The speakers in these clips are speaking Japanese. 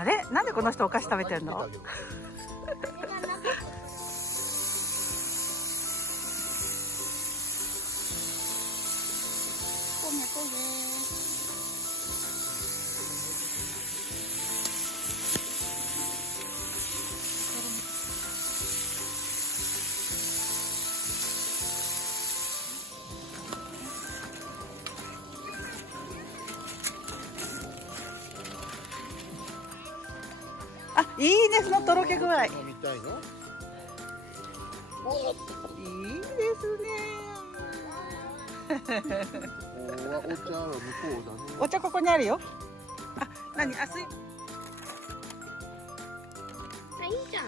あれ、なんでこの人お菓子食べてんの？あ、いいね、そのとろけ具合。いいみたいの。ですね。お茶は向こうだね。お茶ここにあるよ。あ、何、あ、すい。あ、いいじゃん。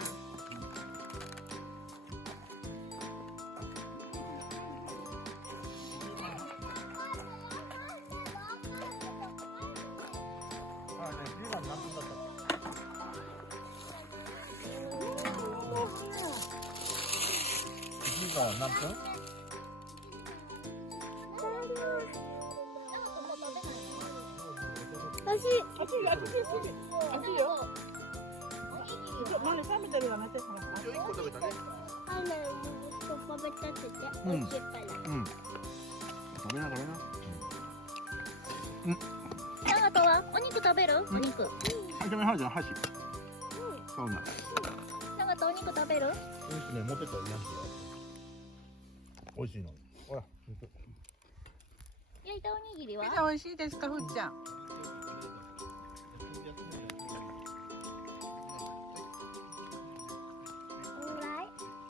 時間は何分？私、熱いよ。まだ冷めてるよ、待って。一応1個食べたね。食べたってて、美味しいから。食べながらな。長門はお肉食べる？お肉。はいじゃん箸。そうな。長門お肉食べる？お肉ね持ってたらなんて美味しいの。ほら。焼いたおにぎりは？ピザ美味しいですか、ふっちゃん。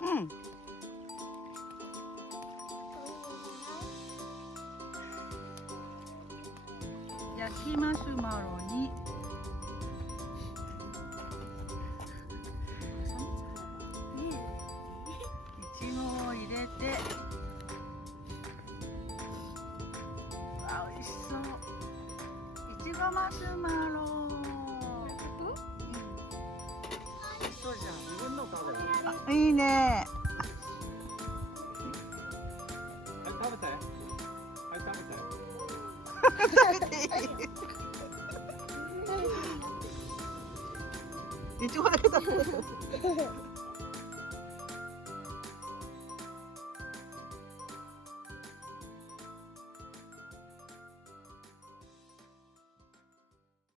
うん。焼きマシュマロに。いちごを入れて。わ、美味しそう。いちごマシュマロ。そうじゃん。自分の顔だよ。あ、いいね。食べて。はい食べて。いちごだけ食べる。